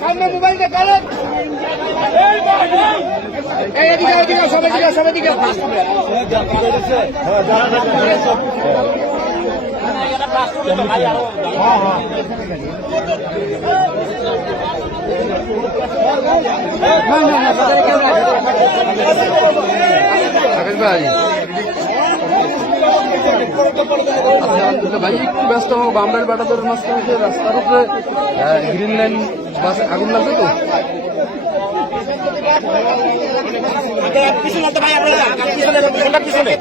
সামনে মোবাইল দেখালেন এদিকে এদিকে সবাই দিকে সবাই দিকে আকাশ ভাই আচ্ছা, ভাই, একটু ব্যস্ত হোক বামরাইল বাটাতোর মাঝখানে যে রাস্তার উপরে গ্রিন লাইন বাস আগুন লাগবে তো? পিছনে